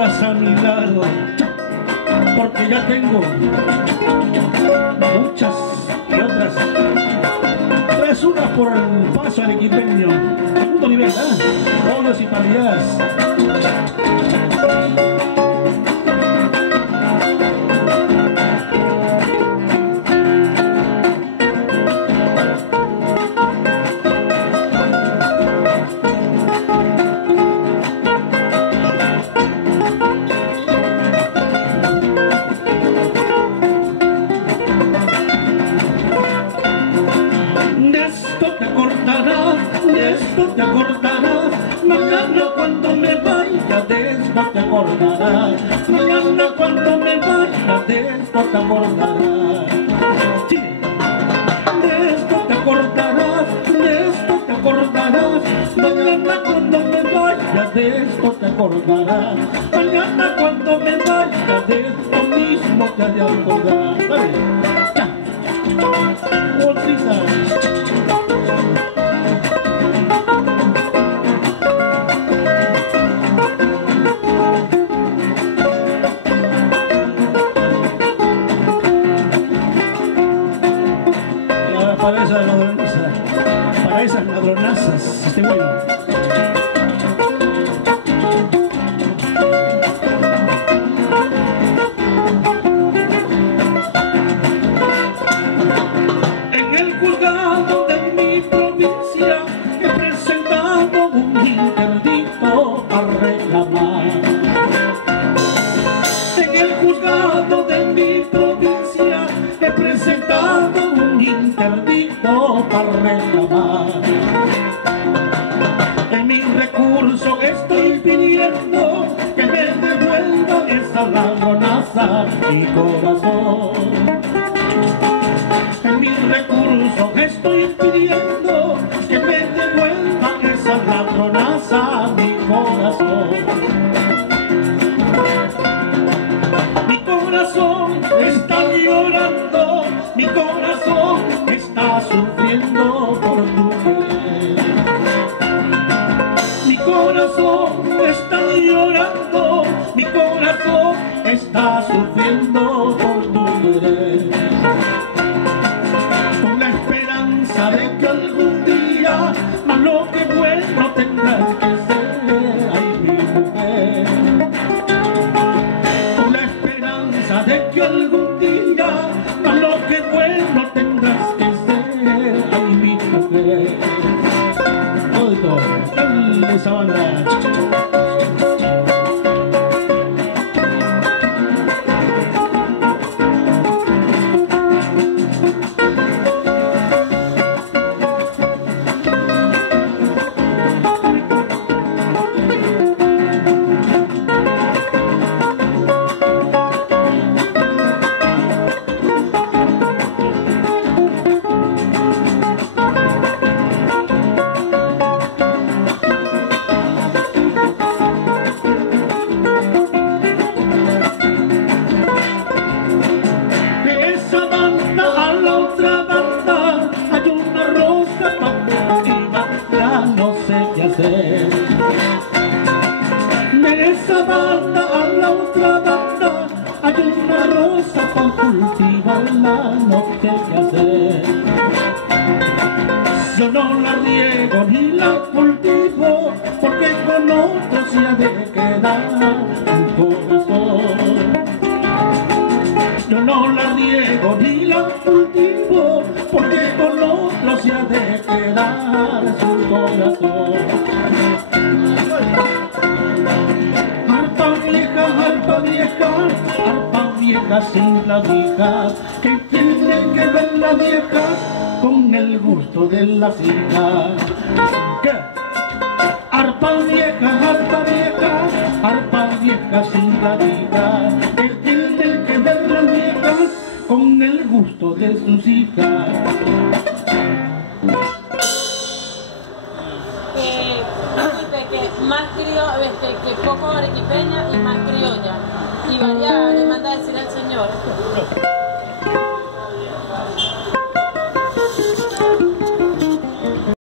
vuelvas a mi lado, porque ya tengo muchas y otras. Tres unas por el paso arequipeño, segundo nivel, Bolos y Parillas. Te acordarás, mañana cuando me vaya, de esto te acordarás, mañana cuando me vaya, de esto te acordarás. Sí. De esto te acordarás, de esto te acordarás, mañana cuando me vaya, de esto te acordarás, mañana cuando me vaya, de esto mismo te has de acordar. Dale. Ya. Bolsita. Para esas ladronazas, este bueno. En el juzgado de mi provincia he presentado un interdicto a reclamar. En el juzgado de mi provincia he presentado un interdicto para reclamar. En mi recurso estoy pidiendo que me devuelva esa ladronaza mi corazón. En mi recurso estoy pidiendo que me devuelva esa ladronaza mi corazón. Mi corazón está llorando, mi corazón está sufriendo por tu querer. Mi corazón está llorando, mi corazón está sufriendo por tu querer. Con la esperanza de que algún día malo que bueno tendrás que ser, ay mi mujer. Con la esperanza de que algún día malo que bueno tendrás que ser, ay mi mujer. Todo, dale esa banda. De esa banda a la otra banda hay una rosa para cultivarla, no sé qué hacer. Yo no la riego ni la cultivo porque con otro se ha de quedar un corazón. Yo no la riego ni la cultivo porque con otro se ha de quedar su corazón. Arpa vieja sin la vieja, que tiene que ver la vieja con el gusto de las hijas. ¿Qué? Arpa vieja sin la vieja, que tiene que ver la vieja con el gusto de sus hijas. Más que poco arequipeña y más criolla. Y variada, le manda a decir al